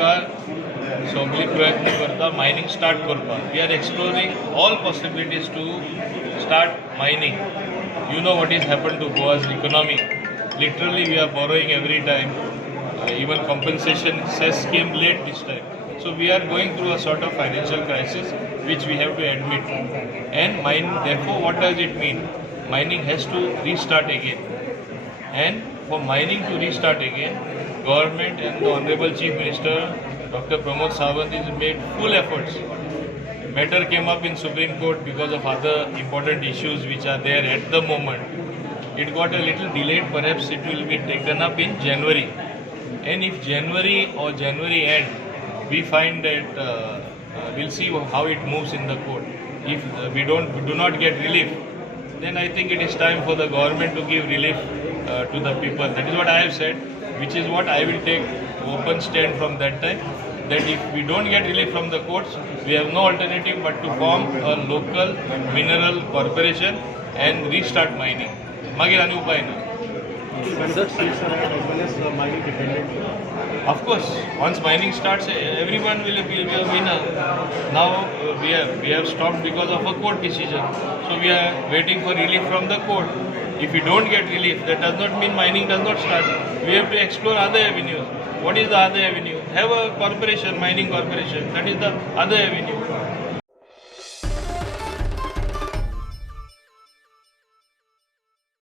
सरकार सगळी प्रयत्न करता मायनिंग स्टार्ट करपाक. We are exploring all possibilities to start mining. You know what is happened to Goa's economy. Literally we are borrowing every time. Even compensation cess came late this time. So we are going through a sort of financial crisis which we have to admit. And therefore what does it mean? Mining has to restart again. And for mining to restart again, government and the Honorable Chief Minister Dr. Pramod Sawant has made full efforts. Matter came up in Supreme Court because of other important issues which are there at the moment. It got a little delayed, perhaps it will be taken up in January. And if January or January end, we find that we'll see how it moves in the court. If we do not get relief, then I think it is time for the government to give relief to the people. That is what I have said, which is what I will take open stand from that time. That if we don't get relief from the courts, we have no alternative but to form a local mineral corporation and restart mining. मागीर आनी उपाय ना. Of course, once mining starts, everyone will be a winner. Now we have stopped because of a court decision. So we are waiting for relief from the court. If we don't get relief, that does not mean mining does not start. We have to explore other avenues. What is the other avenue? Have a corporation, mining corporation. That is the other avenue.